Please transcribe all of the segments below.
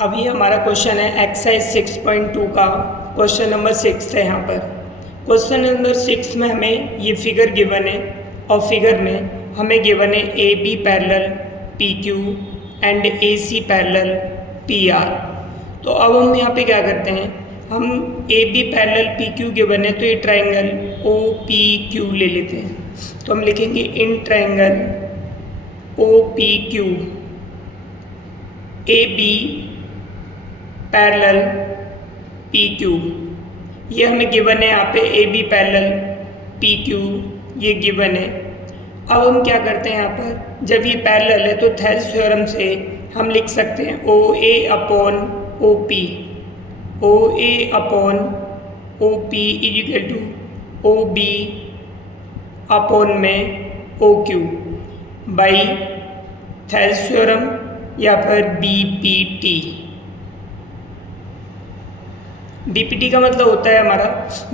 अभी हमारा क्वेश्चन है एक्सरसाइज 6.2 का क्वेश्चन नंबर 6 है। यहाँ पर क्वेश्चन नंबर 6 में हमें ये फिगर गिवन है और फिगर में हमें गिवन है A B parallel P Q and A C parallel P R. तो अब हम यहाँ पे क्या करते हैं, हम A B parallel P Q given है तो ये ट्राइंगल ओ पी क्यू ले लेते हैं। तो हम लिखेंगे in triangle O P Q A B parallel P Q, ये हमें गिवन है यहाँ पे A B parallel P Q ये गिवन है। अब हम क्या करते हैं, यहाँ पर जब ये पैरेलल है तो थेल्स थ्योरम से हम लिख सकते हैं O A upon O P, O A upon O P is equal to O B upon में O Q by Thales theorem या फिर बी पी टी। बीपीटी का मतलब होता है हमारा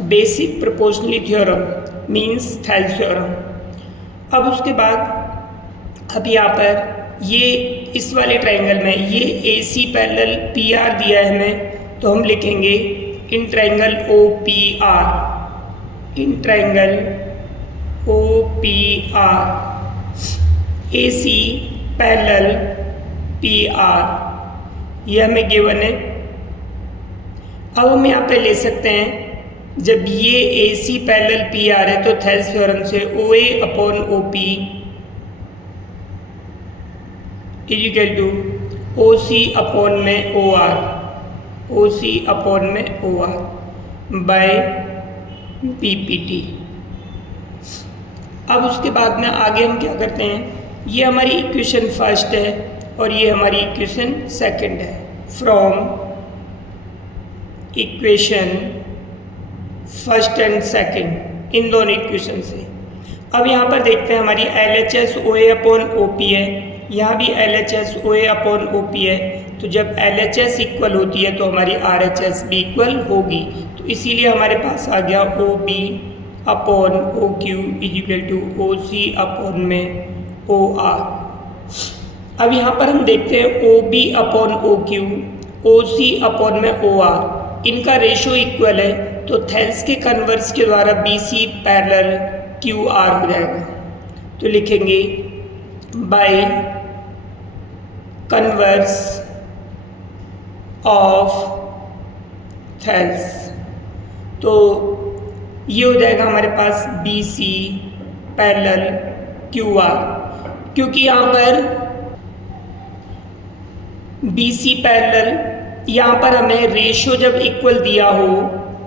basic proportionally theorem means Thales theorem. अब उसके बाद अब यहाँ पर ये इस वाले ट्राइंगल में ये A C parallel P R दिया है हमें, तो हम लिखेंगे in triangle O P R, in triangle O P R A C parallel P R, ये हमें गिवन है। अब हम यहाँ पे ले सकते हैं जब ये A C parallel P R है तो थेल्स थ्योरम से O A upon O P is equal to O C upon में O R, O C upon में O R by B P T. अब उसके बाद में आगे हम क्या करते हैं, ये हमारी इक्वेशन फर्स्ट है और ये हमारी इक्वेशन सेकंड है। From equation first and second, इन दोनों इक्वेशन से अब यहाँ पर देखते हैं हमारी L H S O A upon O P है, यहाँ भी L H S O A upon O P है। तो जब एल एच एस इक्वल होती है तो हमारी आर एच एस भी इक्वल होगी, तो इसीलिए हमारे पास आ गया O B upon O Q is equal to O C upon में ओ आर। अब यहाँ पर हम देखते हैं O B upon O Q, O C upon में ओ आर, इनका रेशो इक्वल है तो थेल्स के कन्वर्स के द्वारा B C parallel Q R हो जाएगा। तो लिखेंगे बाय कन्वर्स ऑफ थेल्स, तो ये हो जाएगा हमारे पास B C parallel Q R, क्योंकि यहाँ पर बी सी पैरेलल यहाँ पर हमें रेशो जब इक्वल दिया हो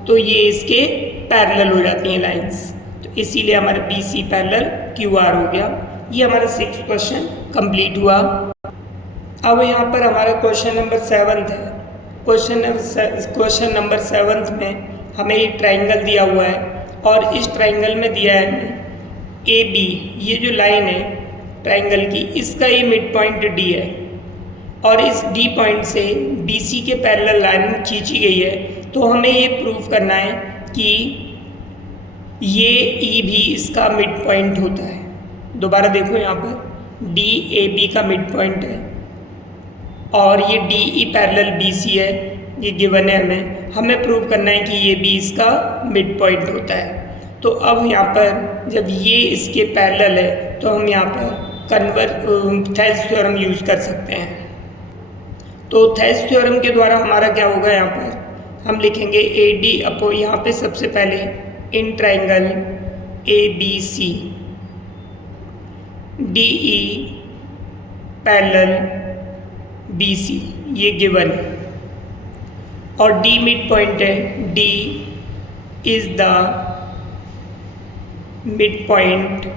तो ये इसके पैरेलल हो जाती हैं लाइंस, तो इसीलिए हमारा B C parallel Q R हो गया। ये हमारा 6th क्वेश्चन कंप्लीट हुआ। अब यहाँ पर हमारा क्वेश्चन नंबर 7 है। क्वेश्चन नंबर 7 में हमें ये ट्राइंगल दिया हुआ है और इस ट्राइंगल में दिया है हमें ए बी, ये जो लाइन है ट्राइंगल की, इसका ये मिड पॉइंट डी है और इस डी पॉइंट से बी सी के पैरेलल लाइन खींची गई है। तो हमें ये प्रूव करना है कि ये ई भी इसका मिड पॉइंट होता है। दोबारा देखो यहाँ पर डी ए बी का मिड पॉइंट है और ये D E parallel B C है, ये गिवन है हमें प्रूव करना है कि ये भी इसका मिड पॉइंट होता है। तो अब यहाँ पर जब ये इसके पैरेलल है तो हम यहाँ पर थेल्स थ्योरम यूज़ कर सकते हैं। तो थेल्स थ्योरम के द्वारा हमारा क्या होगा, यहाँ पर हम लिखेंगे ए डी अपो, यहाँ पे सबसे पहले in triangle A B C D E parallel B C, ये गिवन है और डी मिड पॉइंट है, D is the mid point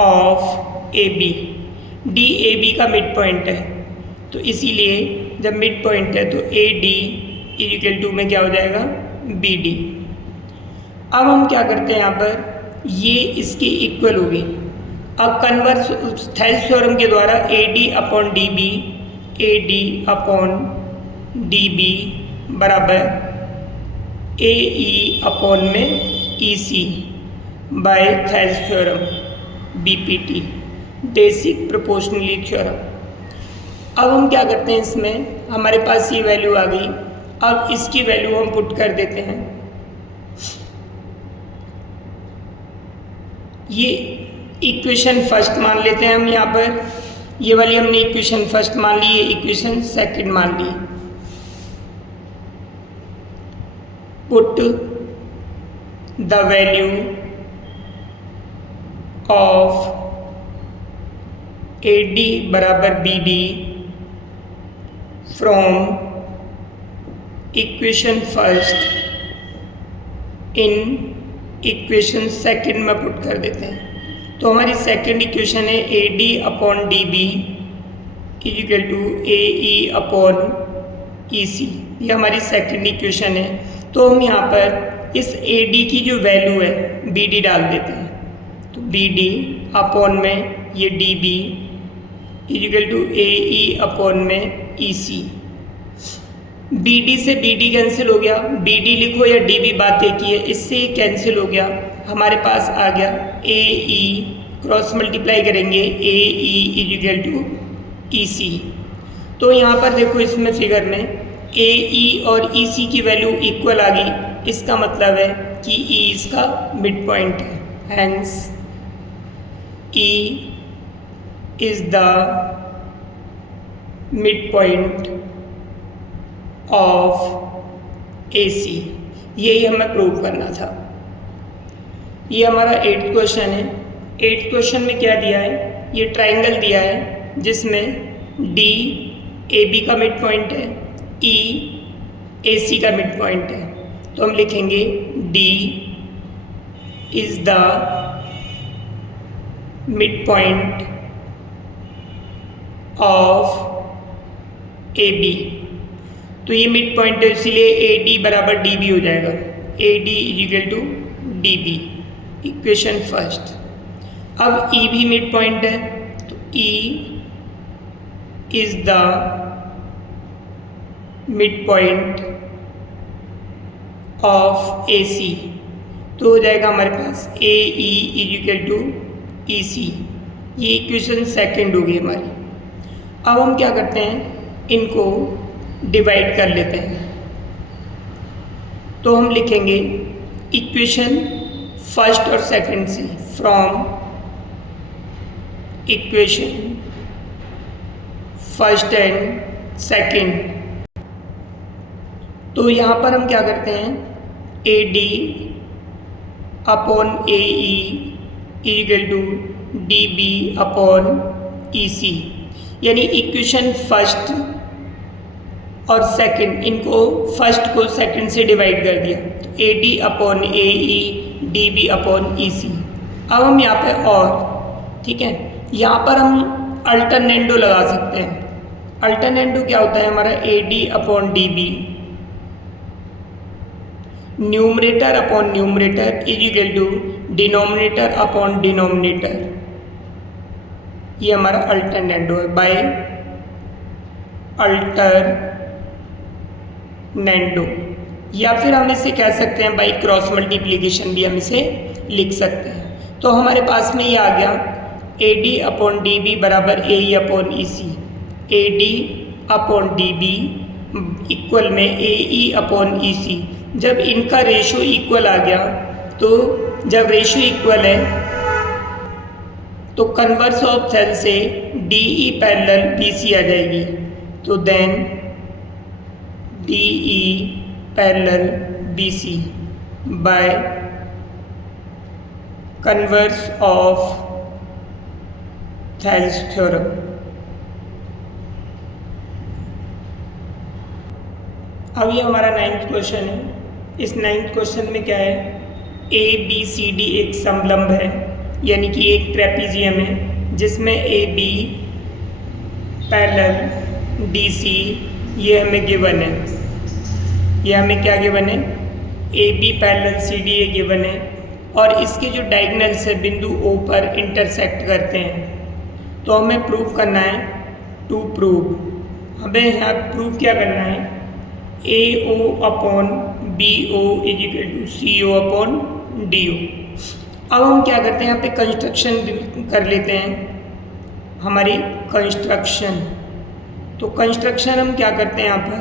of A B, D A B का मिड पॉइंट है, तो इसीलिए जब मिड पॉइंट है तो ए डी इक्वल टू में क्या हो जाएगा बी डी। अब हम क्या करते हैं, यहाँ पर ये इसकी इक्वल होगी। अब कन्वर्स थेल्स थ्योरम के द्वारा A D upon D B, A D upon D B बराबर ए ई अपॉन में E C by Thales theorem B P T, basic proportionally theorem. अब हम क्या करते हैं, इसमें हमारे पास ये वैल्यू आ गई, अब इसकी वैल्यू हम पुट कर देते हैं। ये इक्वेशन फर्स्ट मान लेते हैं हम यहाँ पर, ये वाली हमने इक्वेशन फर्स्ट मान ली, ये इक्वेशन सेकंड मान ली। Put the value of AD बराबर BD from equation first in equation second में पुट कर देते हैं। तो हमारी सेकंड इक्वेशन है AD upon DB is equal to AE अपॉन EC, ये हमारी सेकंड इक्वेशन है। तो हम यहाँ पर इस AD की जो वैल्यू है BD डाल देते हैं, तो BD अपॉन में ये DB is equal to AE upon में EC। BD से BD कैंसिल हो गया, BD लिखो या DB बात एक ही है, इससे कैंसिल हो गया, हमारे पास आ गया AE, क्रॉस मल्टीप्लाई करेंगे AE is equal to EC। तो यहाँ पर देखो इसमें फिगर में AE और EC की वैल्यू इक्वल आ गई, इसका मतलब है कि E इसका मिड पॉइंट है, hence E is the mid point of AC। यही हमें प्रूव करना था। ये हमारा 8th क्वेश्चन है। 8th क्वेश्चन में क्या दिया है, ये ट्राइंगल दिया है जिसमें D AB का मिड पॉइंट है, E AC का मिड पॉइंट है। तो हम लिखेंगे D is the mid point of AB। तो ये मिड पॉइंट है, इसीलिए AD बराबर DB हो जाएगा, AD is equal to DB, equation first. अब E भी मिड पॉइंट है, तो E is the mid point of AC। तो हो जाएगा हमारे पास AE is equal to EC, ये इक्वेशन सेकंड होगी हमारी। अब हम क्या करते हैं, इनको डिवाइड कर लेते हैं। तो हम लिखेंगे इक्वेशन फर्स्ट और सेकंड से, from equation first and second. तो यहाँ पर हम क्या करते हैं, AD upon AE equal to DB upon EC, यानी इक्वेशन फर्स्ट और सेकंड, इनको फर्स्ट को सेकंड से डिवाइड कर दिया, तो AD upon AE DB upon EC। अब हम यहाँ पे और, ठीक है, यहाँ पर हम अल्टरनेंडो लगा सकते हैं। अल्टरनेंडो क्या होता है हमारा, AD upon DB numerator upon numerator is equal to denominator upon denominator, ये हमारा अल्टरनेंडो है, बाय अल्टरनेंडो। या फिर हम इसे कह सकते हैं बाई क्रॉस मल्टीप्लिकेशन भी हम इसे लिख सकते हैं। तो हमारे पास में ये आ गया AD अपॉन DB बराबर AE अपॉन EC, AD upon DB equal में AE अपॉन EC। जब इनका रेशो इक्वल आ गया, तो जब रेशो इक्वल है तो कन्वर्स ऑफ थेल से DE पैरेलल BC आ जाएगी, तो then DE parallel BC by converse of Thales theorem. अब ये हमारा 9th क्वेश्चन है। इस 9th क्वेश्चन में क्या है, ABCD एक समलंब है, यानी कि एक ट्रेपीजियम है जिसमें AB पैरेलल DC ये हमें गिवन है। ये हमें क्या गिवन है, AB पैरेलल CD ये गिवन है, और इसके जो डायगोनल्स है बिंदु O पर इंटरसेक्ट करते हैं। तो हमें प्रूव करना है, टू प्रूव, हमें यहाँ प्रूव क्या करना है, AO upon BO is equal to CO upon DO। अब हम क्या करते हैं, यहाँ पे कंस्ट्रक्शन कर लेते हैं। हमारी कंस्ट्रक्शन तो कंस्ट्रक्शन हम क्या करते हैं, यहाँ पर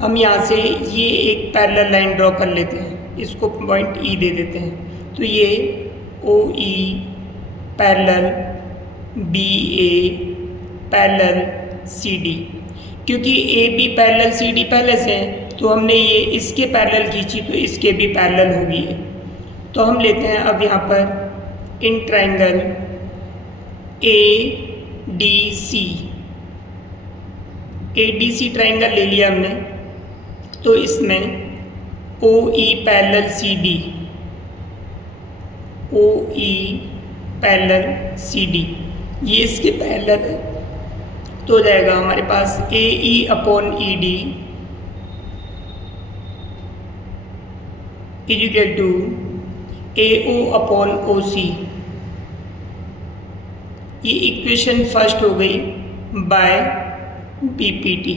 हम यहाँ से ये एक पैरेलल लाइन ड्रॉ कर लेते हैं, इसको पॉइंट ई दे देते हैं। तो ये O E parallel B A parallel C D, क्योंकि A B parallel C D पहले से है तो हमने ये इसके पैरेलल खींची तो इसके भी पैरेलल होगी है। तो हम लेते हैं अब यहाँ पर in triangle A D C triangle ले लिया हमने। तो इसमें O E parallel C D, O E parallel C D ये इसके पैरेलल है। तो हो जाएगा हमारे पास A E upon E D is equal to A O upon O C. ये इक्वेशन फर्स्ट हो गई बाय बीपीटी,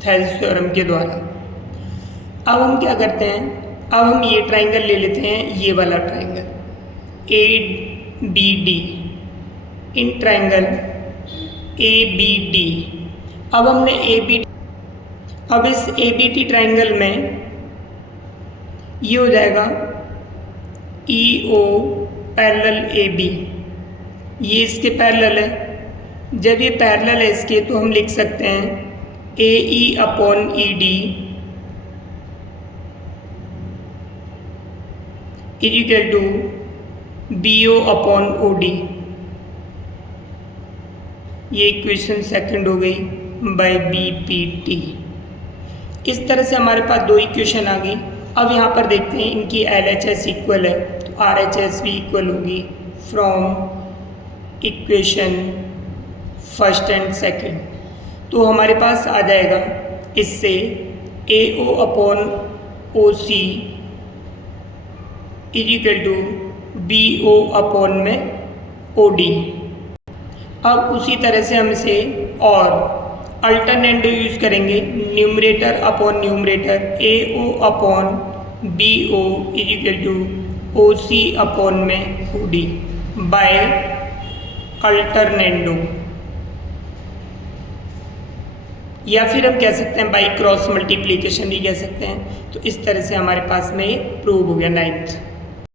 थेल्स थ्योरम के द्वारा। अब हम क्या करते हैं, अब हम ये ट्राइंगल ले लेते हैं, ये वाला triangle A B D in triangle A B D. अब हमने अब इस ए बी टी ट्राइंगल में ये हो जाएगा ई ओ पैरेलल ए बी, ये इसके पैरेलल है। जब ये पैरेलल है इसके तो हम लिख सकते हैं A E upon E D is equal to B O upon O D. ये इक्वेशन सेकंड हो गई बाय बी पी टी। इस तरह से हमारे पास दो इक्वेशन आ गई। अब यहाँ पर देखते हैं इनकी एल एच एस इक्वल है तो आर एच एस भी इक्वल होगी from equation first and second. तो हमारे पास आ जाएगा इससे A O upon O C is equal to B O upon में ओ डी। अब उसी तरह से हम इसे और अल्टरनेटिव यूज करेंगे, numerator upon numerator A O upon B O is equal to O C upon में ओ डी बाय अल्टरनेंडो, या फिर हम कह सकते हैं बाई क्रॉस मल्टीप्लिकेशन भी कह सकते हैं। तो इस तरह से हमारे पास में ये प्रूव हो गया 9th।